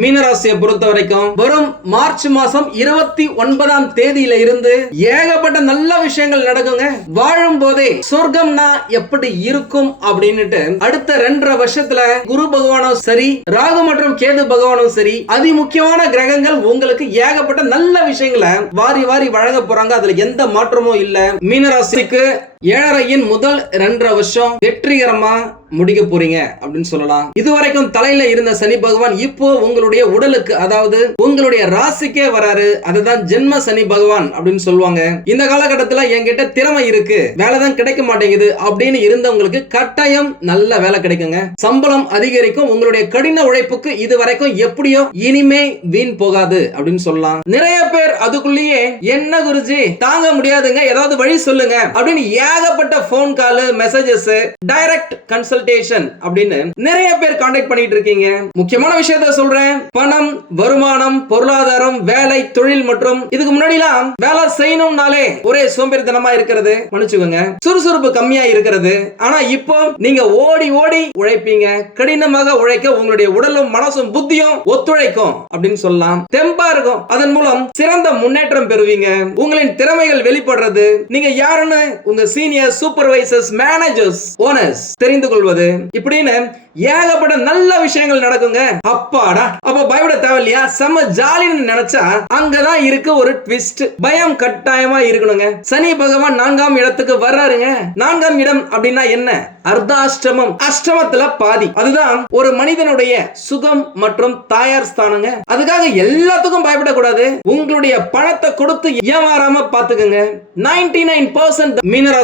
மீனராசியை பொறுத்த வரைக்கும் வரும் மார்ச் மாசம் இருபத்தி ஒன்பதாம் தேதியில இருந்து ஏகப்பட்ட நல்ல விஷயங்கள் நடக்குங்க. வாழும் போதே சொர்க்கம்னா எப்படி இருக்கும் அப்படின்னுட்டு அடுத்த ரெண்டரை வருஷத்துல குரு பகவானும் சரி ராகு மற்றும் கேது பகவானும் சரி அதி முக்கியமான கிரகங்கள் உங்களுக்கு ஏகப்பட்ட நல்ல விஷயங்களை வாரி வாரி வழங்க போறாங்க. அதுல எந்த மாற்றமும் இல்ல. மீனராசிக்கு ஏழரையின் முதல் ரெண்டரை வருஷம் வெற்றிகரமா முடிக்க போறீங்க அப்படின்னு சொல்லலாம். இதுவரைக்கும் தலையில இருந்த சனி பகவான் இப்போ உங்களுடைய உடலுக்கு அதாவது உங்களுடைய ராசிக்கே வராரு. அதுதான் ஜென்ம சனி பகவான் அப்படின்னு சொல்லுவாங்க. இந்த காலகட்டத்துல என்கிட்ட திறமை இருக்கு. வேலை தான் கிடைக்க மாட்டேங்குது அப்படின்னு இருந்தவங்களுக்கு கட்டாயம் நல்ல வேலை கிடைக்குங்க. சம்பளம் அதிகரிக்கும். உங்களுடைய கடின உழைப்புக்கு இது வரைக்கும் எப்படியோ இனிமே வீண் போகாது அப்படின்னு சொல்லலாம். நிறைய பேர் அதுக்குள்ளேயே என்ன குருஜி தாங்க முடியாதுங்க. ஏதாவது வழி சொல்லுங்க. அப்படின்னு ஏகப்பட்ட phone call messages direct consultation அப்படின்னு நிறைய பேர் காண்டாக்ட் பண்ணிட்டு இருக்கீங்க. முக்கியமான விஷயத்த சொல்றேன். பணம் வருமானம் பொருளாதாரம் வேலை தொழில் மற்றும் இதுக்கு முன்னாடிலாம் வேலை செய்யணும்னாலே ஒரே சோம்பேறித்தனமா இருக்கிறது. மன்னிச்சுக்கோங்க. சுறுசுறுப்பு கம்மியா இருக்கிறது. ஆனா இப்போ நீங்க ஓடி ஓடி உழைப்பீங்க. கடினமாக உழைக்க உங்களுடைய உடலும் மனசும் புத்தியும் ஒத்துழைக்கும் அப்படின்னு சொல்லலாம். தெம்பா இருக்கும். அதன் மூலம் சிறந்த முன்னேற்றம் பெறுவீங்க. உங்களின் திறமைகள் வெளிப்படுறது. நீங்க யாருன்னு உங்க சீனியர் சூப்பர்வைசர்ஸ் மேனேஜர்ஸ் ஓனர்ஸ் தெரிந்து கொள்வது இப்படின்னு ஏகப்பட்ட நல்ல விஷயங்கள் நடக்குங்க. அப்பாடா. அப்ப பயப்பட தேவையில்லையா? செம்ம ஜாலின்னு நினைச்சா அங்கதான் இருக்கு ஒரு ட்விஸ்ட் பயம் கட்டாயமா இருக்கணுங்க. சனி பகவான் நான்காம் இடத்துக்கு வர்றாருங்க. நான்காம் இடம் அப்படின்னா என்ன? அர்த்தாஷ்டமம். அஷ்டமத்துல பாதி. அதுதான் ஒரு மனிதனுடைய சுகம் மற்றும் தாயார் ஸ்தானங்க. அதுக்காக எல்லாத்துக்கும் பயப்படக்கூடாது. உங்களுடைய பணத்தை கொடுத்து ஏமாறாம பாத்துக்கோங்க. நைன்டி நைன் பர்சன்ட்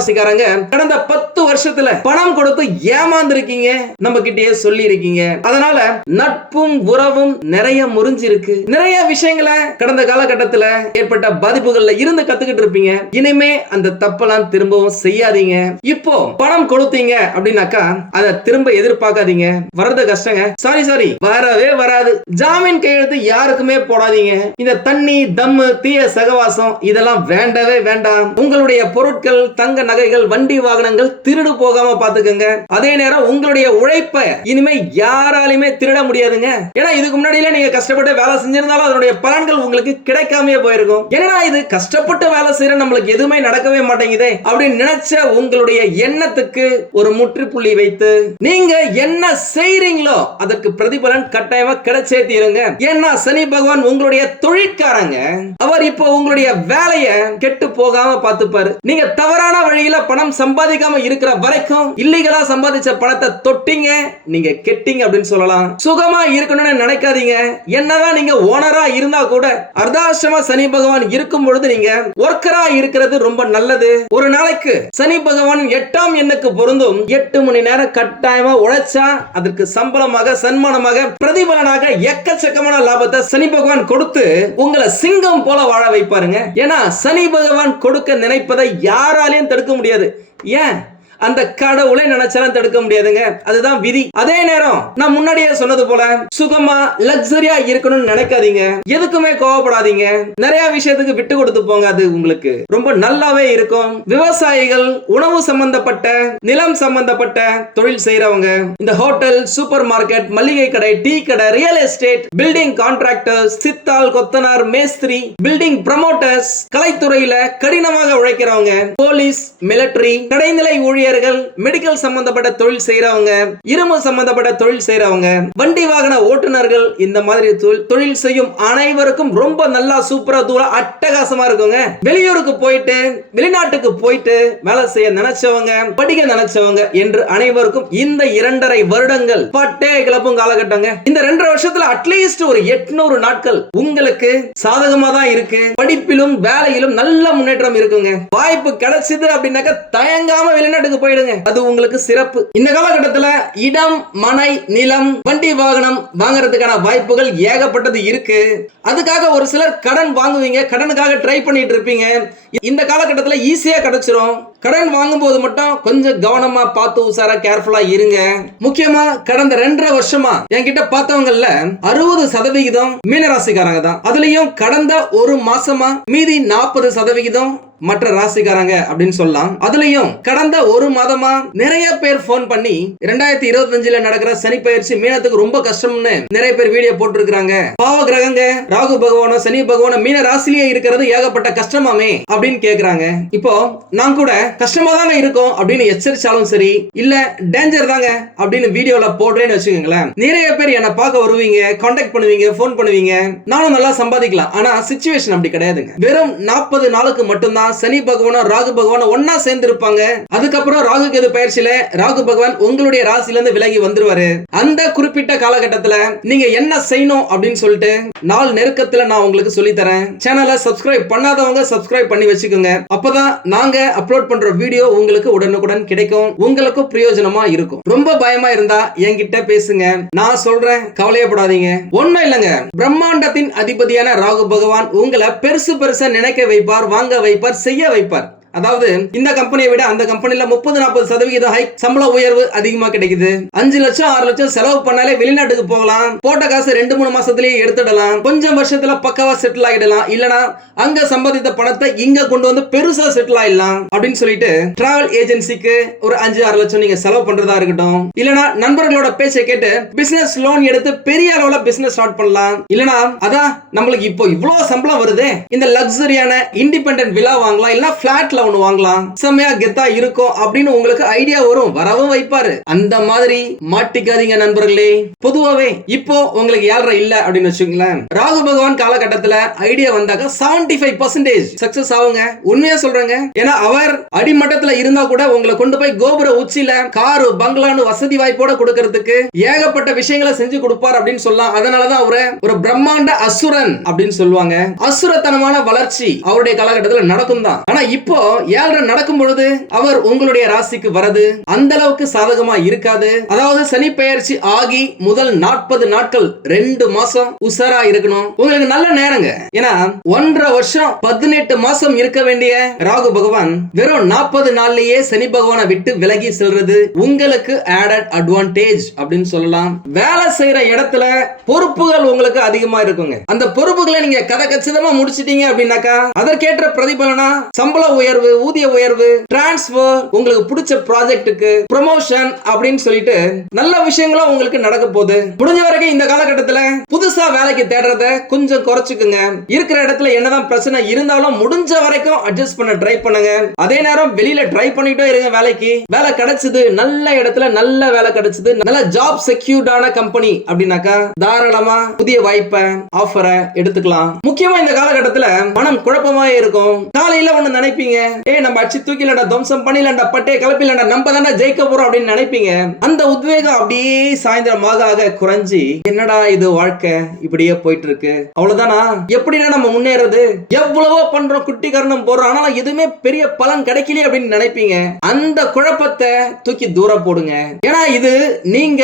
ராசிக்காரங்க கடந்த பத்து வருஷத்துல பணம் கொடுத்து ஏமாந்துருக்கீங்க நம்ம கிட்டயே சொல்லி இருக்கீங்க அதனால நட்பும் உறவும் நிறைய முறிஞ்சிருக்கு. நிறைய விஷயங்களை கடந்த காலகட்டத்துல ஏற்பட்ட பாதிப்புகள்ல இருந்து கத்துக்கிட்டு இருப்பீங்க. இனிமே அந்த தப்பெல்லாம் திரும்பவும் செய்யாதீங்க. இப்போ பணம் கொடுத்தீங்க அப்படின்னாக்கா அதை திரும்ப எதிர்பார்க்காதீங்க. வர்றது கஷ்டங்க. சாரி சாரி வரவே வராது. ஜாமீன் கையெழுத்து யாருக்குமே போடாதீங்க. இந்த தண்ணி தம்மு தீய சகவாசம் இதெல்லாம் வேண்டவே வேண்டாம். உங்களுடைய பொருட்கள் தங்க நகைகள் வண்டி வாகனங்கள் திருடு போகாம பாத்துக்கோங்க அதே நேரம் உங்களுடைய உழைப்பை இனிமே யாராலையுமே திருட முடியாதுங்க. ஏன்னா இதுக்கு முன்னாடியில நீங்க கஷ்டப்பட்டு வேலை செஞ்சிருந்தாலும் அதனுடைய பலன்கள் உங்களுக்கு கிடைக்காமயே போயிருக்கும். ஏன்னா இது கஷ்டப்பட்டு வேலை செய்யற நம்மளுக்கு எதுவுமே நடக்கவே மாட்டேங்குதே அப்படின்னு நினைச்ச உங்களுடைய எண்ணத்துக்கு ஒரு முற்றுப்புள்ளி வைத்து நீங்க என்ன செய்றீங்களோ அதற்கு பிரதிபலன் கட்டாயமா கிடைச்சே தீருங்க. ஏன்னா சனி பகவான் உங்களுடைய தொழிற்காரங்க. அவர் இப்போ உங்களுடைய வேலையை கெட்டு போகாம பார்த்துப்பாரு. நீங்க தவறான வழி வழியில பணம் சம்பாதிக்காம இருக்கிற வரைக்கும் இல்லீகலா சம்பாதிச்ச பணத்தை தொட்டிங்க நீங்க கெட்டிங்க அப்படின்னு சொல்லலாம். சுகமா இருக்கணும்னு நினைக்காதீங்க. என்னதான் நீங்க ஓனரா இருந்தா கூட அர்த்தாசிரம சனி பகவான் இருக்கும் பொழுது நீங்க ஒர்க்கரா இருக்கிறது ரொம்ப நல்லது. ஒரு நாளைக்கு சனி பகவான் எட்டாம் எண்ணுக்கு பொருந்தும் எட்டு மணி நேரம் கட்டாயமா உழைச்சா அதற்கு சம்பளமாக சன்மானமாக பிரதிபலனாக எக்கச்சக்கமான லாபத்தை சனி பகவான் கொடுத்து உங்களை சிங்கம் போல வாழ வைப்பாருங்க. ஏன்னா சனி பகவான் கொடுக்க நினைப்பதை யாராலையும் தடுக்க முடியாது. ஏன்? அந்த கடவுளை நினைச்சாலும் தடுக்க முடியாதுங்க. அதுதான் விதி. அதே நேரம் நான் முன்னாடியே சொன்னது போல சுகமா லக்ஸரியா இருக்கணும்னு நினைக்காதீங்க. எதுக்குமே கோவப்படாதீங்க. நிறைய விஷயத்துக்கு விட்டு கொடுத்து போங்க அது உங்களுக்கு. ரொம்ப நல்லாவே இருக்கும். விவசாயிகள் உணவு சம்பந்தப்பட்ட நிலம் சம்பந்தப்பட்ட தொழில் செய்யறவங்க இந்த ஹோட்டல் சூப்பர் மார்க்கெட் மளிகை கடை டீ கடை ரியல் எஸ்டேட் பில்டிங் கான்ட்ராக்டர்ஸ் சித்தால் கொத்தனார் மேஸ்திரி பில்டிங் ப்ரமோட்டர்ஸ் கலைத்துறையில கடினமாக உழைக்கிறவங்க போலீஸ் மிலிட்டரி கடைநிலை ஊழியர் ஊழியர்கள் மெடிக்கல் சம்பந்தப்பட்ட தொழில் செய்யறவங்க இரும்பு சம்பந்தப்பட்ட தொழில் செய்யறவங்க வண்டி வாகன ஓட்டுநர்கள் இந்த மாதிரி தொழில் செய்யும் அனைவருக்கும் ரொம்ப நல்லா சூப்பரா தூரம் அட்டகாசமா இருக்குங்க. வெளியூருக்கு போயிட்டு வெளிநாட்டுக்கு போயிட்டு வேலை செய்ய நினைச்சவங்க படிக்க நினைச்சவங்க என்று அனைவருக்கும் இந்த இரண்டரை வருடங்கள் பட்டே கிளப்பும் காலகட்டங்க. இந்த ரெண்டரை வருஷத்துல அட்லீஸ்ட் ஒரு எட்நூறு நாட்கள் உங்களுக்கு சாதகமா தான் இருக்கு. படிப்பிலும் வேலையிலும் நல்ல முன்னேற்றம் இருக்குங்க. வாய்ப்பு கிடைச்சது அப்படின்னாக்க தயங்காம வெளிநாட்டுக்கு போயிடுங்க. அது உங்களுக்கு சிறப்பு. இந்த காலகட்டத்துல இடம் மனை நிலம் வண்டி வாகனம் வாங்குறதுக்கான வாய்ப்புகள் ஏகப்பட்டது இருக்கு. அதுக்காக ஒரு சிலர் கடன் வாங்குவீங்க. கடனுக்காக ட்ரை பண்ணிட்டு இருப்பீங்க. இந்த காலகட்டத்தில் ஈஸியா கிடைச்சிரும். கடன் வாங்கும்போது மட்டும் கொஞ்சம் கவனமா பார்த்து உசாரா கேர்ஃபுல்லா இருங்க. முக்கியமா கடந்த ரெண்டரை வருஷமா என்கிட்ட பார்த்தவங்கல்ல அறுபது சதவிகிதம் மீனராசிக்காரங்க தான். அதுலயும் கடந்த ஒரு மாசமா மீதி நாற்பது சதவிகிதம் மற்ற ராசிக்காரங்க அப்படின்னு சொல்லலாம். அதுலயும் கடந்த ஒரு மாதமா நிறைய பேர் போன் பண்ணி ரெண்டாயிரத்தி இருபத்தஞ்சுல நடக்கிற சனி பயிற்சி மீனத்துக்கு ரொம்ப கஷ்டம்னு நிறைய பேர் வீடியோ போட்டிருக்காங்க பாவ கிரகங்க ராகு பகவானும் சனி பகவானும் மீன ராசிலேயே இருக்கிறது ஏகப்பட்ட கஷ்டமாமே அப்படின்னு கேக்குறாங்க. இப்போ நான் கூட கஷ்டமா தாங்க இருக்கும் அப்படின்னு எச்சரிச்சாலும் சரி இல்ல டேஞ்சர் தாங்க அப்படின்னு வீடியோல போடுறேன்னு வச்சுக்கோங்களேன். நிறைய பேர் என்ன பார்க்க வருவீங்க கான்டாக்ட் பண்ணுவீங்க போன் பண்ணுவீங்க. நானும் நல்லா சம்பாதிக்கலாம். ஆனா சுச்சுவேஷன் அப்படி கிடையாதுங்க. வெறும் நாற்பது நாளுக்கு மட்டும்தான் சனி பகவானும் ராகு பகவானும் ஒன்னா சேர்ந்து இருப்பாங்க அதுக்கப்புறம் ராகு கேது பயிற்சியில? ராகு பகவான் உங்களுடைய ராசில இருந்து விலகி வந்துருவாரு. அந்த குறிப்பிட்ட காலகட்டத்துல நீங்க என்ன செய்யணும் அப்படின்னு சொல்லிட்டு நாள் நெருக்கத்துல நான் உங்களுக்கு சொல்லி தரேன் சேனலை சப்ஸ்கிரைப் பண்ணாதவங்க சப்ஸ்கிரைப் பண்ணி வச்சுக்கோங்க. அப்பதான் நாங்க அப்லோட் போன்ற வீடியோ உங்களுக்கு உடனுக்குடன் கிடைக்கும். உங்களுக்கும் பிரயோஜனமா இருக்கும். ரொம்ப பயமா இருந்தா என்கிட்ட பேசுங்க. நான் சொல்றேன் கவலையப்படாதீங்க. ஒண்ணும் இல்லைங்க. பிரம்மாண்டத்தின் அதிபதியான ராகு பகவான் உங்களை பெருசு பெருசா நினைக்க வைப்பார் வாங்க வைப்பார் செய்ய வைப்பார். அதாவது இந்த கம்பெனியை விட அந்த கம்பெனில முப்பது நாற்பது சதவிகிதம் ஹை சம்பள உயர்வு அதிகமா கிடைக்குது. அஞ்சு லட்சம் ஆறு லட்சம் செலவு பண்ணாலே வெளிநாட்டுக்கு போகலாம். போட்ட காசு ரெண்டு மூணு மாசத்துலயே எடுத்துடலாம். கொஞ்சம் வருஷத்துல பக்காவா செட்டில் ஆயிடலாம் இல்லனா அங்க சம்பாதித்த பணத்தை இங்க கொண்டு வந்து பெருசா செட்டில் ஆயிடலாம். அப்படின்னு சொல்லிட்டு டிராவல் ஏஜென்சிக்கு ஒரு அஞ்சு ஆறு லட்சம் நீங்க செலவு பண்றதா இருக்கட்டும். இல்லனா நண்பர்களோட பேச்சை கேட்டு பிசினஸ் லோன் எடுத்து பெரிய அளவுல பிசினஸ் ஸ்டார்ட் பண்ணலாம். இல்லனா அதான் நம்மளுக்கு இப்போ இவ்வளவு சம்பளம் வருதே. இந்த லக்ஸரியான இண்டிபெண்டன்ட் விழா வாங்கலாம். இல்ல பிளாட்ல பட்ஜெட்ல ஒண்ணு வாங்கலாம். செம்மையா கெத்தா இருக்கும் அப்படின்னு உங்களுக்கு ஐடியா வரும். வரவும் வைப்பாரு. அந்த மாதிரி மாட்டிக்காதீங்க நண்பர்களே. பொதுவாவே இப்போ உங்களுக்கு ஏழரை இல்ல அப்படின்னு வச்சுக்கோங்களேன். ராகு பகவான் காலகட்டத்துல ஐடியா வந்தாக்க செவன்டி ஃபைவ் பர்சன்டேஜ் சக்சஸ் ஆகுங்க. உண்மையா சொல்றேங்க. ஏன்னா அவர் அடிமட்டத்துல இருந்தா கூட உங்களை கொண்டு போய் கோபுர உச்சியில காரு பங்களான்னு வசதி வாய்ப்போட கொடுக்கறதுக்கு ஏகப்பட்ட விஷயங்களை செஞ்சு கொடுப்பார் அப்படின்னு சொல்லலாம். அதனாலதான் அவரை ஒரு பிரம்மாண்ட அசுரன் அப்படின்னு சொல்லுவாங்க. அசுரத்தனமான வளர்ச்சி அவருடைய காலகட்டத்துல நடக்கும் தான் ஆனா இப்போ ஏழரை நடக்கும் பொழுது அவர் உங்களுடைய ராசிக்கு வரது. அந்த அளவுக்கு சாதகமா இருக்காது. அதாவது சனி பெயர்ச்சி ஆகி முதல் நாற்பது நாட்கள் ரெண்டு மாசம் உஷாரா இருக்கணும். உங்களுக்கு நல்ல நேரங்க. ஏன்னா ஒன்றரை வருஷம் பதினெட்டு மாசம் இருக்க வேண்டிய ராகு பகவான் வெறும் நாற்பது நாள்லயே சனி பகவானை விட்டு விலகி செல்றது. உங்களுக்கு ஆடட் அட்வான்டேஜ் அப்படின்னு சொல்லலாம். வேலை செய்யற இடத்துல பொறுப்புகள் உங்களுக்கு அதிகமா இருக்குங்க. அந்த பொறுப்புகளை நீங்க கதை கச்சிதமா முடிச்சிட்டீங்க அப்படின்னாக்கா அதற்கேற்ற பிரதிபலனா சம்பள உயர்வு ஊதிய உயர்வு டிரான்ஸ்பர் உங்களுக்கு பிடிச்ச ப்ராஜெக்ட்டுக்கு ப்ரமோஷன் அப்படின்னு சொல்லிட்டு நல்ல விஷயங்களும் உங்களுக்கு நடக்க போகுது. முடிஞ்ச வரைக்கும் இந்த காலகட்டத்துல புதுசா வேலைக்கு தேடுறத கொஞ்சம் குறைச்சுக்குங்க. இருக்கிற இடத்துல என்னதான் பிரச்சனை இருந்தாலும் முடிஞ்ச வரைக்கும் அட்ஜஸ்ட் பண்ண ட்ரை பண்ணுங்க. அதே நேரம் வெளியில ட்ரை பண்ணிட்டே இருங்க வேலைக்கு. வேலை கிடைச்சது நல்ல இடத்துல நல்ல வேலை கிடைச்சது நல்ல ஜாப் செக்யூர்டான கம்பெனி அப்படின்னாக்கா தாராளமா புதிய வாய்ப்பை ஆஃபரை எடுத்துக்கலாம். முக்கியமா இந்த காலகட்டத்துல மனம் குழப்பமாவே இருக்கும். காலையில ஒண்ணு நினைப்பீங்க ஏ நம்ம அடிச்சு தூக்கிலடா துவம்சம் பண்ணிலண்டா பட்டே கலப்பிலண்டா நம்ம தானே ஜெயிக்க போறோம் அப்படின்னு நினைப்பீங்க. அந்த உத்வேகம் அப்படியே சாயந்தரமாக ஆக குறைஞ்சி என்னடா இது வாழ்க்கை? இப்படியே போயிட்டு இருக்கு அவ்வளவுதானா? எப்படிடா நம்ம முன்னேறது? எவ்வளவோ பண்றோம் குட்டி கரணம் போடுறோம் ஆனாலும் எதுவுமே பெரிய பலன் கிடைக்கலையே அப்படின்னு நினைப்பீங்க. அந்த குழப்பத்தை தூக்கி தூர போடுங்க. ஏன்னா இது நீங்க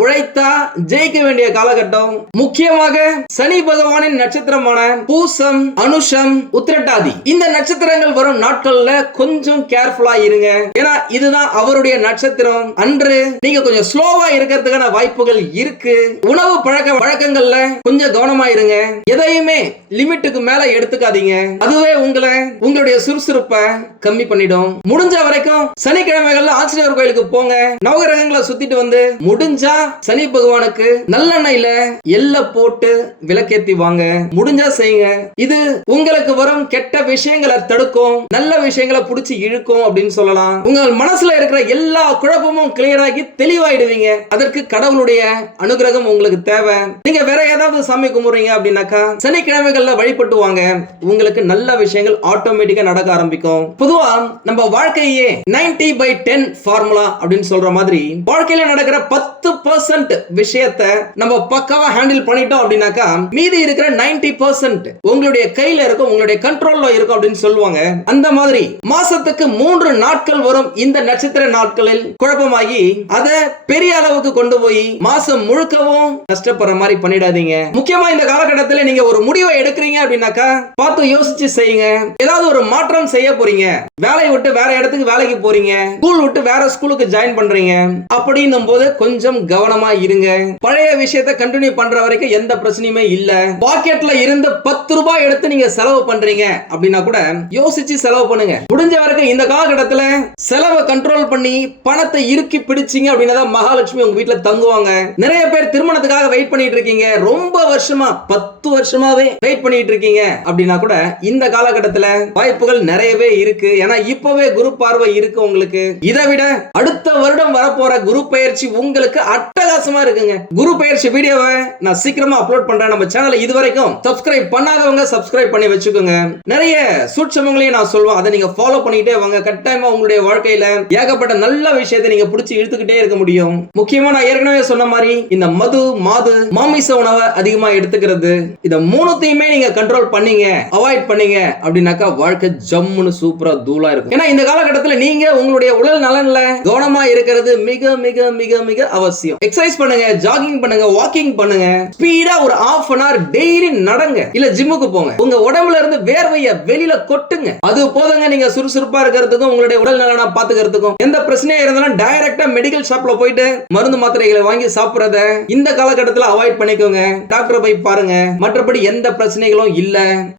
உழைத்தா ஜெயிக்க வேண்டிய காலகட்டம். முக்கியமாக சனி பகவானின் நட்சத்திரமான பூசம் அனுஷம் உத்திரட்டாதி. இந்த நட்சத்திரங்கள் வரும் நாட்கள் நாட்கள்ல கொஞ்சம் கேர்ஃபுல்லா இருங்க. ஏன்னா இதுதான் அவருடைய நட்சத்திரம். அன்று நீங்க கொஞ்சம் ஸ்லோவா இருக்கிறதுக்கான வாய்ப்புகள் இருக்கு. உணவு பழக்க வழக்கங்கள்ல கொஞ்சம் கவனமா இருங்க. எதையுமே லிமிட்டுக்கு மேல எடுத்துக்காதீங்க. அதுவே உங்களை உங்களுடைய சுறுசுறுப்பை கம்மி பண்ணிடும். முடிஞ்ச வரைக்கும் சனிக்கிழமைகள்ல ஆஞ்சநேயர் கோயிலுக்கு போங்க. நவகிரகங்களை சுத்திட்டு வந்து முடிஞ்சா சனி பகவானுக்கு நல்லெண்ணெயில எல்ல போட்டு விளக்கேத்தி வாங்க. முடிஞ்சா செய்யுங்க. இது உங்களுக்கு வரும் கெட்ட விஷயங்களை தடுக்கும். நல்ல விஷயங்களை பிடிச்சி இழுக்கும் அப்படின்னு சொல்லலாம். உங்கள் மனசுல இருக்கிற எல்லா குழப்பமும் கிளியர் ஆகி தெளிவாயிடுவீங்க. அதற்கு கடவுளுடைய அனுகிரகம் உங்களுக்கு தேவை. நீங்க வேற ஏதாவது சாமி கும்பிடுறீங்க அப்படின்னாக்கா சனிக்கிழமைகள்ல வழிபட்டு வாங்க. உங்களுக்கு நல்ல விஷயங்கள் ஆட்டோமேட்டிக்கா நடக்க ஆரம்பிக்கும். பொதுவா நம்ம வாழ்க்கையே 90 பை டென் ஃபார்முலா அப்படின்னு சொல்ற மாதிரி வாழ்க்கையில நடக்கிற பத்து பர்சன்ட் விஷயத்த நம்ம பக்காவா ஹேண்டில் பண்ணிட்டோம் அப்படின்னாக்கா மீதி இருக்கிற 90 பர்சன்ட் உங்களுடைய கையில இருக்கும் உங்களுடைய கண்ட்ரோல்ல இருக்கும் அப்படின்னு சொல்லுவாங்க. அந்த மாதிரி மாதிரி மாசத்துக்கு மூன்று நாட்கள் வரும் இந்த நட்சத்திர நாட்களில். குழப்பமாகி அத பெரிய அளவுக்கு கொண்டு போய் மாசம் முழுக்கவும் கஷ்டப்படுற மாதிரி பண்ணிடாதீங்க. முக்கியமா இந்த காலகட்டத்தில் நீங்க ஒரு முடிவை எடுக்கிறீங்க அப்படின்னாக்கா பார்த்து யோசிச்சு செய்யுங்க. ஏதாவது ஒரு மாற்றம் செய்ய போறீங்க. வேலையை விட்டு வேற இடத்துக்கு வேலைக்கு போறீங்க. ஸ்கூல் விட்டு வேற ஸ்கூலுக்கு ஜாயின் பண்றீங்க. அப்படின்னும் போது கொஞ்சம் கவனமா இருங்க. பழைய விஷயத்தை கண்டினியூ பண்ற வரைக்கும் எந்த பிரச்சனையுமே இல்ல. பாக்கெட்ல இருந்து பத்து ரூபாய் எடுத்து நீங்க செலவு பண்றீங்க அப்படின்னா கூட யோசிச்சு செலவு பண்ணுங்க முடிஞ்ச வரைக்கும் இந்த காலகட்டத்தில் செலவை கண்ட்ரோல் பண்ணி பணத்தை இறுக்கி பிடிச்சீங்க அப்படின்னா மகாலட்சுமி உங்க வீட்டுல தங்குவாங்க. நிறைய பேர் திருமணத்துக்காக வெயிட் பண்ணிட்டு இருக்கீங்க. ரொம்ப வருஷமா பத்து வருஷமாவே வெயிட் பண்ணிட்டு இருக்கீங்க. அப்படின்னா கூட இந்த காலகட்டத்தில் வாய்ப்புகள் நிறையவே இருக்கு. ஏன்னா இப்பவே குரு பார்வை இருக்கு உங்களுக்கு. இதை விட அடுத்த வருடம் வரப்போற குரு பயிற்சி உங்களுக்கு அட்டகாசமா இருக்குங்க. குரு பயிற்சி வீடியோவை நான் சீக்கிரமா அப்லோட் பண்றேன். நம்ம சேனலை இதுவரைக்கும் சப்ஸ்கிரைப் பண்ணாதவங்க சப்ஸ்கிரைப் பண்ணி வச்சுக்கோங்க. நிறைய சூட்சமங்களையும் நான் சொல்லுவேன். அதை நீங்க ஃபாலோ பண்ணிட்டே வாங்க. கட்டாயமா உங்களுடைய வாழ்க்கையில ஏகப்பட்ட நல்ல விஷயத்தை நீங்க பிடிச்சி இழுத்துக்கிட்டே இருக்க முடியும். முக்கியமா நான் ஏற்கனவே சொன்ன மாதிரி இந்த மது மாது மாமிச உணவை அதிகமா எடுத்துக்கிறது. இத மூணுத்தையுமே நீங்க கண்ட்ரோல் பண்ணீங்க அவாய்ட் பண்ணீங்க அப்படின்னாக்கா வாழ்க்கை ஜம்முன்னு சூப்பரா தூளா இருக்கும். ஏன்னா இந்த காலகட்டத்தில் நீங்க உங்களுடைய உடல் நலன்ல கவனமா இருக்கிறது மிக மிக மிக மிக அவசியம். எக்ஸசைஸ் பண்ணுங்க ஜாகிங் பண்ணுங்க வாக்கிங் பண்ணுங்க. ஸ்பீடா ஒரு ஆஃப் அன் அவர் டெய்லி நடங்க. இல்ல ஜிம்முக்கு போங்க. உங்க உடம்புல இருந்து வேர்வைய வெளியில கொட்டுங்க. அது போதுங்க. நீங்க சுறுசுறுப்பா இருக்கிறதுக்கும் உங்களுடைய உடல் நலனை பாத்துக்கிறதுக்கும். எந்த பிரச்சனையா இருந்தாலும் டைரக்டா மெடிக்கல் ஷாப்ல போயிட்டு மருந்து மாத்திரைகளை வாங்கி சாப்பிடுறத இந்த காலகட்டத்தில் அவாய்ட் பண்ணிக்கோங்க. டாக்டர் போய் பாருங்க. மற்றபடி எந்த பிரச்சனைகளும் இல்ல.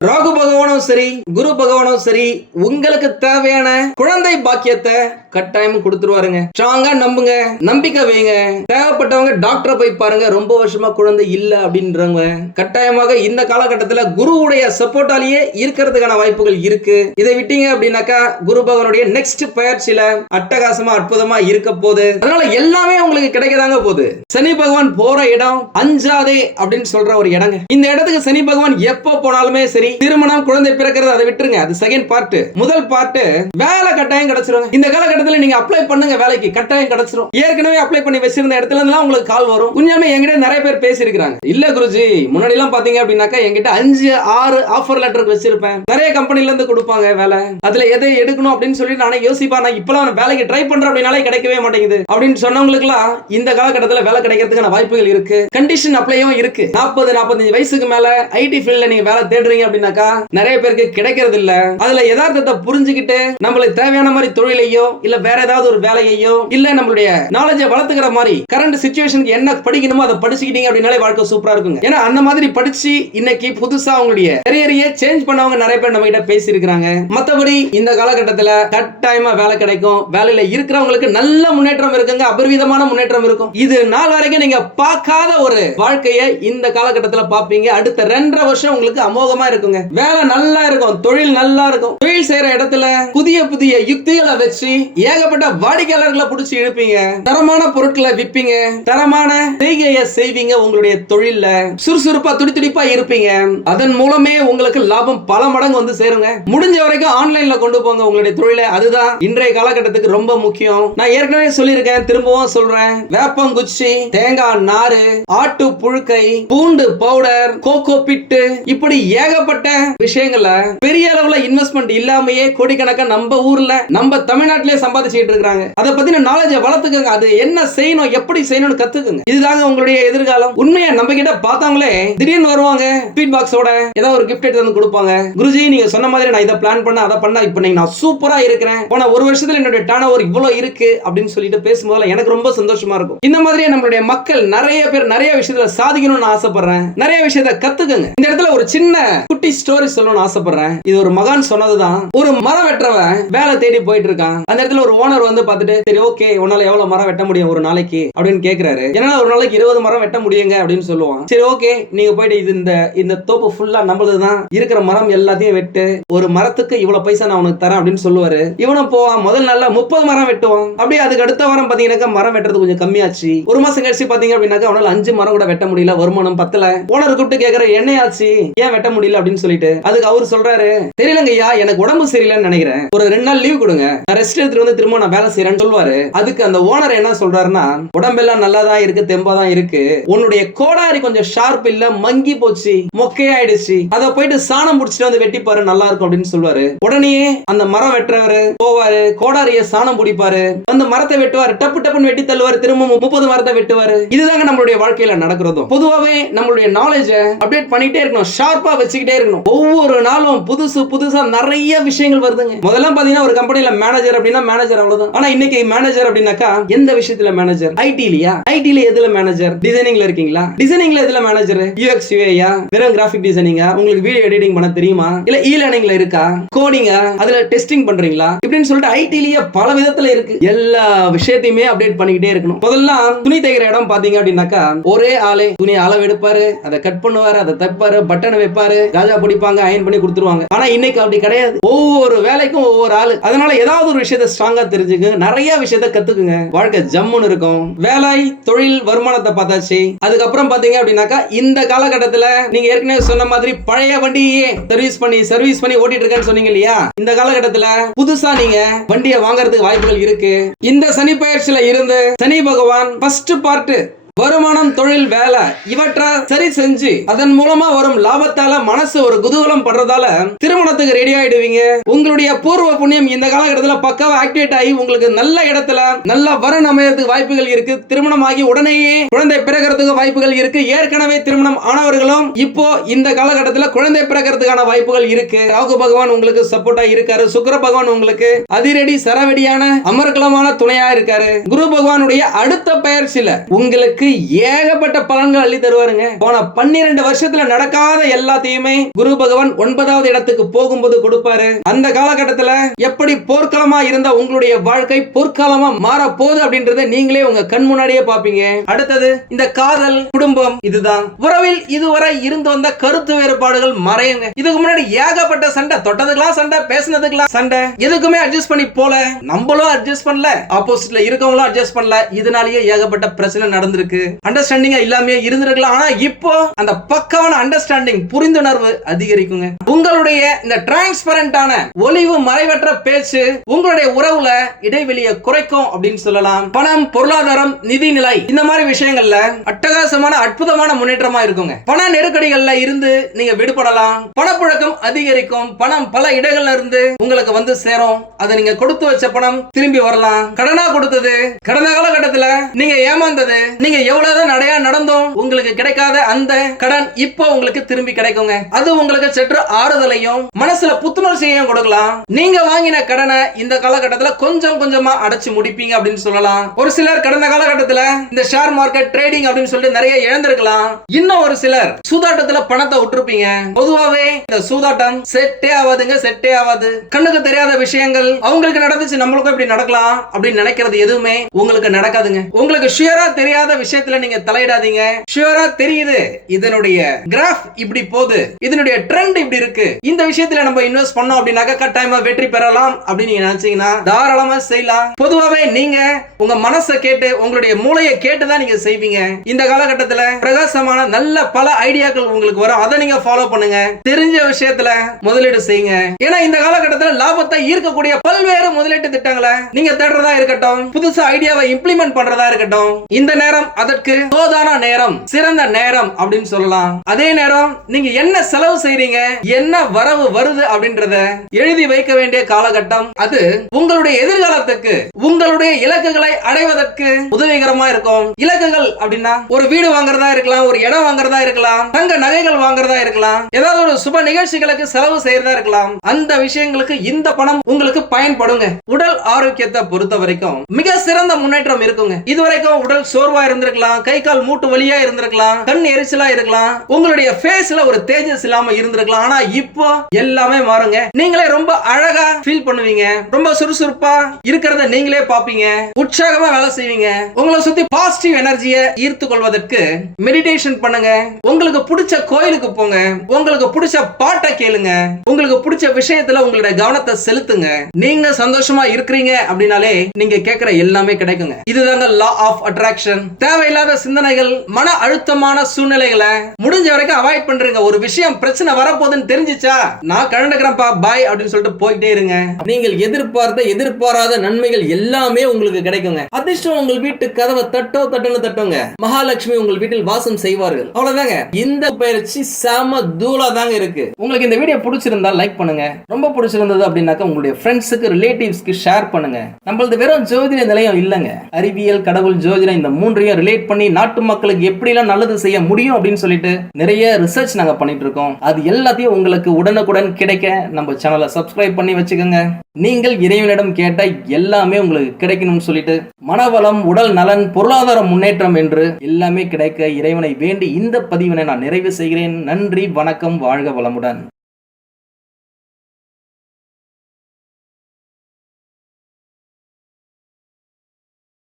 ராகு பகவானும் சரி குரு பகவானும் சரி உங்களுக்கு தேவையான குழந்தை பாக்கியத்தை கட்டாயம் கொடுத்துருவாருங்க. ஸ்ட்ராங்கா நம்புங்க. நம்பிக்கை வைங்க. தேவைப்பட்டவங்க டாக்டரை போய் பாருங்க. ரொம்ப வருஷமா குழந்தை இல்ல அப்படின்றவங்க. கட்டாயமாக இந்த காலகட்டத்தில் குருவுடைய சப்போர்ட்டாலேயே இருக்கிறதுக்கான வாய்ப்புகள் இருக்கு. இதை விட்டீங்க அப்படின்னாக்கா குரு பகவனுடைய நெக்ஸ்ட் பயிற்சியில அட்டகாசமா அற்புதமா இருக்க போகுது. அதனால எல்லாமே உங்களுக்கு கிடைக்கதாங்க போகுது. சனி பகவான் போற இடம் அஞ்சாதே அப்படின்னு சொல்ற ஒரு இடங்க. இந்த இடத்துக்கு சனி பகவான் எப்போ போனாலுமே சரி திருமணம் குழந்தை பிறக்கிறது அதை விட்டுருங்க. அது செகண்ட் பார்ட் முதல் பார்ட் வேலை கட்டாயம் கிடைச்சிருங்க. இந்த காலகட்டத்தில் நீங்க அப்ளை பண்ணுங்க வேலைக்கு. கட்டாயம் கிடைச்சிரும். ஏற்கனவே அப்ளை பண்ணி வச்சிருந்த இடத்துல இருந்தெல்லாம் உங்களுக்கு கால் வரும். உண்மையாலுமே என்கிட்ட நிறைய பேர் பேசியிருக்காங்க இல்ல குருஜி முன்னாடி எல்லாம் பாத்தீங்க அப்படின்னாக்கா என்கிட்ட அஞ்சு ஆறு ஆஃபர் லெட்டர் வச்சிருப்பேன். நிறைய கம்பெனில இருந்து கொடுப்பாங்க வேலை. அதுல எதை எடுக்கணும் அப்படின்னு சொல்லி நானே யோசிப்பா நான் இப்பெல்லாம் வேலைக்கு ட்ரை பண்றேன் அப்படின்னாலே கிடைக்கவே மாட்டேங்குது. அப்படின்னு சொன்னவங்களுக்கு எல்லாம் இந்த காலகட்டத்தில் வேலை கிடைக்கிறதுக்கான வாய்ப்புகள் இருக்கு. கண்டிஷன் அப்ளையும் இருக்கு. நாற்பது நாற்பத்தஞ்சு வயசுக்கு மேல ஐடி ஃபீல்ட்ல நீங்க வேலை தேடுறீங்க அப்படின்னாக்கா நிறைய பேருக்கு கிடைக்கிறது இல்ல அதுல யதார்த்தத்தை புரிஞ்சுக்கிட்டு நம்மளுக்கு தேவையான மாதிரி தொழிலையோ இல்ல வேற ஏதாவது ஒரு வேலையையோ இல்ல நம்மளுடைய நாலேஜை வளர்த்துக்கிற மாதிரி கரண்ட் சுச்சுவேஷனுக்கு என்ன படிக்கணுமோ அதை படிச்சுக்கிட்டீங்க அப்படின்னாலே வாழ்க்கை சூப்பரா இருக்குங்க. ஏன்னா அந்த மாதிரி படிச்சு இன்னைக்கு புதுசா அவங்களுடைய கரியரையே சேஞ்ச் பண்ணவங்க நிறைய பேர் நம்ம கிட்ட பேசி இருக்கிறாங்க மத்தபடி இந்த காலகட்டத்துல கட்டாயமா வேலை கிடைக்கும். வேலையில இருக்கிறவங்களுக்கு நல்ல முன்னேற்றம் இருக்குங்க. அபரிவிதமான முன்னேற்றம் இருக்கும். இது நாள் வரைக்கும் நீங்க பார்க்காத ஒரு வாழ்க்கையை இந்த காலகட்டத்துல பாப்பீங்க அடுத்த ரெண்டரை வருஷம் உங்களுக்கு அமோகமா இருக்குங்க. வேலை நல்லா இருக்கும். தொழில் நல்லா இருக்கும். தொழில் செய்யற இடத்துல புதிய புதிய யுக்திகளை வச்சு ஏகப்பட்ட வாடிக்கையாளர்களை பிடிச்சி இழுப்பீங்க. தரமான பொருட்களை விப்பீங்க. தரமான செய்கையை செய்வீங்க உங்களுடைய தொழில்ல. சுறுசுறுப்பா துடி துடிப்பா இருப்பீங்க. அதன் மூலமே உங்களுக்கு லாபம் பல மடங்கு வந்து சேருங்க. முடிஞ்ச வரைக்கும் ஆன்லைன்ல கொண்டு போங்க உங்களுடைய தொழிலை. அதுதான் இன்றைய காலகட்டத்துக்கு ரொம்ப முக்கியம். நான் ஏற்கனவே சொல்லியிருக்கேன் திரும்பவும் சொல்றேன். வேப்பங்குச்சி தேங்காய் நாறு ஆட்டு புழுக்கை பூண்டு பவுடர் கோகோ பிட்டு இப்படி ஏகப்பட்ட விஷயங்கள பெரிய அளவுல இன்வெஸ்ட்மெண்ட் இல்லாமயே கோடிக்கணக்கா நம்ம ஊர்ல நம்ம தமிழ்நாட்டிலே சம்பாதிச்சுட்டு இருக்காங்க அதை பத்தின நாலேஜை வளர்த்துக்கங்க. அது என்ன செய்யணும் எப்படி செய்யணும்னு கத்துக்குங்க. இதுதாங்க உங்களுடைய எதிர்காலம். உண்மையா நம்ம கிட்ட பார்த்தாங்களே திடீர்னு வருவாங்க ஃபீட் பாக்ஸோட ஏதாவது ஒரு கிஃப்ட் எடுத்து வந்து கொடுப்பாங்க. குருஜி நீங்க சொன்ன மாதிரி நான் இதை பிளான் பண்ண அதை பண்ண இப்போ நீங்க நான் சூப்பரா இருக்கிறேன். போன ஒரு வருஷத்துல என்னுடைய டர்ன் ஓவர் இவ்வளவு இருக்கு அப்படின்னு சொல்லிட்டு பேசும்போது எனக்கு ரொம்ப சந்தோஷமா இருக்கும். இந்த மாதிரியே நம்மளுடைய மக்கள் நிறைய பேர் நிறைய விஷயத்துல சாதிக்கணும்னு ஆசைப்படுறேன். நிறைய விஷயத்த கத்துக்குங்க. இந்த இடத்துல ஒரு சின்ன குட்டி ஸ்டோரி சொல்லணும்னு ஆசைப்படுறேன். இது ஒரு மகான் சொன்னதுதான். ஒரு மரம் வெட்டுறவன் வேலை தேடி போயிட்டு இருக்கான். அந்த இடத்துல இடத்துல ஒரு ஓனர் வந்து பார்த்துட்டு சரி ஓகே உன்னால எவ்வளவு மரம் வெட்ட முடியும் ஒரு நாளைக்கு? அப்படின்னு கேக்குறாரு. என்னால ஒரு நாளைக்கு இருபது மரம் வெட்ட முடியுங்க? அப்படின்னு சொல்லுவான். சரி ஓகே நீங்க போயிட்டு இது இந்த இந்த தோப்பு ஃபுல்லா நம்மளதுதான். இருக்கிற மரம் எல்லாத்தையும் வெட்டு ஒரு மரத்துக்கு இவ்வளவு பைசா நான் உனக்கு தரேன் அப்படின்னு சொல்லுவாரு. இவனும் போவான். முதல் நாள்ல முப்பது மரம் வெட்டுவான். அப்படியே அதுக்கு அடுத்த வாரம் பாத்தீங்கன்னாக்கா மரம் வெட்டுறது கொஞ்சம் கம்மியாச்சு. ஒரு மாசம் கழிச்சு பாத்தீங்க அப்படின்னாக்கா அவனால அஞ்சு மரம் கூட வெட்ட முடியல. வருமானம் பத்தல. ஓனர் கூப்பிட்டு கேக்குற என்ன ஆச்சு? ஏன் வெட்ட முடியல? அப்படின்னு சொல்லிட்டு. அதுக்கு அவர் சொல்றாரு தெரியலங்க ஐயா எனக்கு உடம்பு சரியில்லைன்னு நினைக்கிறேன். ஒரு ரெண்டு நாள் லீவ் கொடுங்க. நான் ரெஸ்ட் எடுத்துட்டு வந்து திரும்ப நான் வேலை செய்யறேன்னு சொல்லுவாரு அதுக்கு அந்த ஓனர் என்ன சொல்றாருன்னா உடம்பெல்லாம் நல்லா தான் இருக்கு தெம்பா தான் இருக்கு? உன்னுடைய கோடாரி கொஞ்சம் ஷார்ப் இல்ல மங்கி போச்சு மொக்கையாயிடுச்சு. அத போயிட்டு சாணம் புடிச்சிட்டு வந்து வெட்டி பாரு நல்லா இருக்கும் அப்படின்னு சொல்லுவாரு உடனே அந்த மரம் வெட்டுறவரு போவாரு கோடாரிய சாணம் பிடிப்பாரு. அந்த மரத்தை வெட்டுவாரு டப்பு டப்புன்னு வெட்டி தள்ளுவாரு திரும்ப முப்பது மரத்தை வெட்டுவாரு. இதுதாங்க நம்மளுடைய வாழ்க்கையில நடக்கிறதும். பொதுவாகவே நம்மளுடைய நாலேஜ அப்டேட் பண்ணிட்டே இருக்கணும் ஷார்ப்பா வச்சுக்கிட்டே இருக்கணும். ஒவ்வொரு நாளும் புதுசு புதுசா நிறைய விஷயங்கள் வருதுங்க. முதல்ல பாத்தீங்கன்னா ஒரு கம்பெனில மேனேஜர் அப்படின்னா மேனேஜர் அவ்வளவுதான். ஆனா இன்னைக்கு மேனேஜர் அப்படின்னாக்கா எந்த விஷயத்துல மேனேஜர் ஐடிலியா ஐடில எதுல மேனேஜர் டிசைனிங்ல இருக்கீங்களா? டிசைனிங்ல எதுல மேனேஜர் யூஎக்ஸ் யூஏயா வெறும் கிராஃபிக் டிசைனிங்கா உங்களுக்கு வீடியோ எடிட்டிங் பண்ண தெரியுமா? இல்ல இ லேர்னிங்ல இருக்கா? கோடிங்கா அதுல டெஸ்டிங் பண்றீங்களா? இப்படின்னு சொல்லிட்டு ஐடிலேயே பல விதத்துல இருக்கு. எல்லா விஷயத்தையுமே அப்டேட் பண்ணிக்கிட்டே இருக்கணும். முதல்ல துணி தைக்கிற இடம் பாத்தீங்க அப்படின்னாக்கா ஒரே ஆளே. துணி அளவு எடுப்பாரு அதை கட் பண்ணுவாரு அதை தைப்பாரு பட்டனை வைப்பாரு காஜா பிடிப்பாங்க அயன் பண்ணி கொடுத்துருவாங்க. ஆனா இன்னைக்கு அப்படி கிடையாது. ஒவ்வொரு வேலைக்கும் ஒவ்வொரு ஆளு. அதனால ஏதாவது ஒரு விஷயத்த ஸ்ட்ராங்கா தெரிஞ்சுங்க நிறைய விஷயத்த கத்துக்குங்க. வாழ்க்கை ஜம்முன்னு இருக்கும். வேலை தொழில் வருமானத்தை பார்த்தாச்சு. அதுக்கப்புறம் பாத்தீங்க அப்படின்னாக்கா இந்த காலகட்டத்துல நீங்க ஏற்கனவே சொன்ன மாதிரி பழைய வண்டியே சர்வீஸ் பண்ணி சர்வீஸ் பண்ணி ஓட்டிட்டு இருக்கேன்னு சொன்னீங்க இல்லையா? இந்த காலகட்டத்துல புதுசா நீங்க வண்டியை வாங்குறதுக்கு வாய்ப்புகள் இருக்கு. இந்த சனி பயிற்சியில இருந்து சனி பகவான் ஃபர்ஸ்ட் பார்ட் வருமானம் தொழில் வேலை இவற்றை சரி செஞ்சு அதன் மூலமா வரும் லாபத்தால மனசு ஒரு குதூகலம் படுறதால திருமணத்துக்கு ரெடி ஆயிடுவீங்க. உங்களுடைய பூர்வ புண்ணியம் இந்த காலகட்டத்தில் பக்காவா ஆக்டிவேட் ஆகி உங்களுக்கு நல்ல இடத்துல நல்ல வரன் அமையறதுக்கு வாய்ப்புகள் இருக்கு. திருமணம் ஆகி உடனேயே குழந்தை பிறக்கிறதுக்கு வாய்ப்புகள் இருக்கு. ஏற்கனவே திருமணம் ஆனவர்களும் இப்போ இந்த காலகட்டத்தில் குழந்தை பிறக்கிறதுக்கான வாய்ப்புகள் இருக்கு. ராகு பகவான் உங்களுக்கு சப்போர்ட்டா இருக்காரு. சுக்கர பகவான் உங்களுக்கு அதிரடி சரவெடியான அமர்கலமான துணையா இருக்காரு. குரு பகவானுடைய அடுத்த பயிற்சியில உங்களுக்கு ஏகப்பட்ட பலன்கள் அள்ளி தருவாருங்க. போன பன்னிரண்டு வருஷத்துல நடக்காத எல்லாத்தையுமே குரு பகவான் ஒன்பதாவது இடத்துக்கு போகும்போது கொடுப்பாரு. அந்த காலகட்டத்துல எப்படி போர்க்களமா இருந்த உங்களுடைய வாழ்க்கை பொற்காலமா மாற போகுது அப்படின்றத நீங்களே உங்க கண் முன்னாடியே பாப்பீங்க அடுத்தது இந்த காதல் குடும்பம் இதுதான். உறவில் இதுவரை இருந்து வந்த கருத்து வேறுபாடுகள் மறையுங்க. இதுக்கு முன்னாடி ஏகப்பட்ட சண்டை தொட்டதுக்கெல்லாம் சண்டை பேசினதுக்கெல்லாம் சண்டை. எதுக்குமே அட்ஜஸ்ட் பண்ணி போல. நம்மளும் அட்ஜஸ்ட் பண்ணல ஆப்போசிட்ல இருக்கவங்களும் அட்ஜஸ்ட் பண்ணல. இதனாலேயே ஏகப்பட்ட பிரச்சனை நடந்திருக்கு. அண்டர்ஸ்டாண்டிங்கா இல்லாமயே இருந்திருக்கலாம். ஆனா இப்போ அந்த பக்காவான அண்டர்ஸ்டாண்டிங் புரிந்துணர்வு அதிகரிக்குங்க. உங்களுடைய இந்த டிரான்ஸ்பரண்டான ஒளிவு மறைவற்ற பேச்சு உங்களுடைய உறவுல இடைவெளியை குறைக்கும் அப்படின்னு சொல்லலாம். பணம் பொருளாதாரம் நிதி நிலை இந்த மாதிரி விஷயங்கள்ல அட்டகாசமான அற்புதமான முன்னேற்றமா இருக்குங்க. பண நெருக்கடிகள்ல இருந்து நீங்க விடுபடலாம். பணப்புழக்கம் அதிகரிக்கும். பணம் பல இடங்கள்ல இருந்து உங்களுக்கு வந்து சேரும். அதை நீங்க கொடுத்து வச்ச பணம் திரும்பி வரலாம். கடனா கொடுத்தது கடந்த காலகட்டத்துல நீங்க ஏமாந்தது நீங்க எவ்வளவுதான் நடையா நடந்தோம் உங்களுக்கு கிடைக்காத அந்த கடன் இப்போ உங்களுக்கு திரும்பி கிடைக்குங்க. அது உங்களுக்கு சற்று ஆறுதலையும் மனசுல புத்துணர்ச்சியையும் கொடுக்கலாம். நீங்க வாங்கின கடனை இந்த காலகட்டத்துல கொஞ்சம் கொஞ்சமா அடைச்சு முடிப்பீங்க அப்படின்னு சொல்லலாம். ஒரு சிலர் கடந்த காலகட்டத்துல இந்த ஷேர் மார்க்கெட் ட்ரேடிங் அப்படின்னு சொல்லிட்டு நிறைய இழந்திருக்கலாம். இன்னும் ஒரு சிலர் சூதாட்டத்துல பணத்தை விட்டுருப்பீங்க. பொதுவாவே இந்த சூதாட்டம் செட்டே ஆகாதுங்க செட்டே ஆகாது. கண்ணுக்கு தெரியாத விஷயங்கள் அவங்களுக்கு நடந்துச்சு நம்மளுக்கும் இப்படி நடக்கலாம் அப்படின்னு நினைக்கிறது எதுவுமே உங்களுக்கு நடக்காதுங்க. உங்களுக்கு ஷியரா தெரியாத விஷயத்துல நீங்க தலையிடாதீங்க. ஷியூரா தெரியுது இதனுடைய கிராஃப் இப்படி போகுது. இதனுடைய ட்ரெண்ட் இப்படி இருக்கு. இந்த விஷயத்துல நம்ம இன்வெஸ்ட் பண்ணோம் அப்படின்னாக்க கட்டாயமா வெற்றி பெறலாம் அப்படின்னு நீங்க நினைச்சீங்கன்னா தாராளமா செய்யலாம். பொதுவாவே நீங்க உங்க மனசை கேட்டு உங்களுடைய மூளையை கேட்டு தான் நீங்க செய்வீங்க. இந்த காலகட்டத்துல பிரகாசமான நல்ல பல ஐடியாக்கள் உங்களுக்கு வரும். அதை நீங்க ஃபாலோ பண்ணுங்க. தெரிஞ்ச விஷயத்துல முதலீடு செய்யுங்க. ஏன்னா இந்த காலகட்டத்துல லாபத்தை ஈர்க்கக்கூடிய பல்வேறு முதலீட்டு திட்டங்களை நீங்க தேடுறதா இருக்கட்டும் புதுசா ஐடியாவை இம்ப்ளிமெண்ட் பண்றதா இருக்கட்டும் இந்த நேரம் அதற்கு சோதான நேரம் சிறந்த நேரம் அப்படின்னு சொல்லலாம். அதே நேரம் நீங்க என்ன செலவு செய்றீங்க என்ன வரவு வருது அப்படின்றத எழுதி வைக்க வேண்டிய காலகட்டம் அது. உங்களுடைய எதிர்காலத்துக்கு உங்களுடைய இலக்குகளை அடைவதற்கு உதவிகரமா இருக்கும். இலக்குகள் அப்படின்னா ஒரு வீடு வாங்குறதா இருக்கலாம் ஒரு இடம் வாங்குறதா இருக்கலாம் தங்க நகைகள் வாங்குறதா இருக்கலாம் ஏதாவது ஒரு சுப நிகழ்ச்சிகளுக்கு செலவு செய்யறதா இருக்கலாம். அந்த விஷயங்களுக்கு இந்த பணம் உங்களுக்கு பயன்படுங்க. உடல் ஆரோக்கியத்தை பொறுத்த வரைக்கும் மிக சிறந்த முன்னேற்றம் இருக்குங்க. இதுவரைக்கும் உடல் சோர்வா இருந்திருக்கலாம் கை கால் மூட்டு வலியா இருந்திருக்கலாம் கண் எரிச்சலா இருக்கலாம் உங்களுடைய ஃபேஸ்ல ஒரு தேஜஸ் இல்லாம இருந்திருக்கலாம். ஆனா இப்போ எல்லாமே மாறுங்க. நீங்களே ரொம்ப அழகா ஃபீல் பண்ணுவீங்க. ரொம்ப சுறுசுறுப்பா இருக்கிறத நீங்களே பாப்பீங்க உற்சாகமா வேலை செய்வீங்க. உங்களை சுத்தி பாசிட்டிவ் எனர்ஜியை ஈர்த்து கொள்வதற்கு மெடிடேஷன் பண்ணுங்க. உங்களுக்கு பிடிச்ச கோயிலுக்கு போங்க. உங்களுக்கு பிடிச்ச பாட்டை கேளுங்க. உங்களுக்கு பிடிச்ச விஷயத்துல உங்களுடைய கவனத்தை செலுத்துங்க. நீங்க சந்தோஷமா இருக்கிறீங்க அப்படின்னாலே நீங்க கேட்கிற எல்லாமே கிடைக்குங்க. இதுதாங்க லா ஆஃப் அட்ராக்ஷன் தேவை தேவையில்லாத சிந்தனைகள் மன அழுத்தமான சூழ்நிலைகளை முடிஞ்ச வரைக்கும் அவாய்ட் பண்றீங்க. ஒரு விஷயம் பிரச்சனை வரப்போகுதுன்னு தெரிஞ்சிச்சா நான் கலந்துக்கிறேன்ப்பா பாய் அப்படின்னு சொல்லிட்டு போயிட்டே இருங்க. நீங்கள் எதிர்பார்த்த எதிர்பாராத நன்மைகள் எல்லாமே உங்களுக்கு கிடைக்குங்க. அதிர்ஷ்டம் உங்கள் வீட்டு கதவை தட்டோ தட்டுன்னு தட்டுங்க. மகாலட்சுமி உங்கள் வீட்டில் வாசம் செய்வார்கள். அவ்வளவுதாங்க. இந்த பயிற்சி செம தூளா தாங்க இருக்கு. உங்களுக்கு இந்த வீடியோ பிடிச்சிருந்தா லைக் பண்ணுங்க. ரொம்ப பிடிச்சிருந்தது அப்படின்னாக்கா உங்களுடைய ஃப்ரெண்ட்ஸுக்கு ரிலேட்டிவ்ஸ்க்கு ஷேர் பண்ணுங்க. நம்மளது வெறும் ஜோதிட நிலையம் இல்லைங்க. அறிவியல் கடவுள் ஜோதிடம் இந்த மூன்றையும் ரிலேட் பண்ணி நாட்டு மக்களுக்கு எப்படிலாம் நல்லது செய்ய முடியும் அப்படின்னு சொல்லிட்டு நிறைய ரிசர்ச் நாங்க பண்ணிட்டு இருக்கோம். அது எல்லாத்தையும் உங்களுக்கு உடனுக்குடன் கிடைக்க நம்ம சேனலை சப்ஸ்கிரைப் பண்ணி வச்சுக்கோங்க. நீங்கள் இறைவனிடம் கேட்ட எல்லாமே உங்களுக்கு கிடைக்கணும்னு சொல்லிட்டு மனவளம் உடல் நலன் பொருளாதார முன்னேற்றம் என்று எல்லாமே கிடைக்க இறைவனை வேண்டி இந்த பதிவினை நான் நிறைவு செய்கிறேன். நன்றி வணக்கம் வாழ்க வளமுடன்.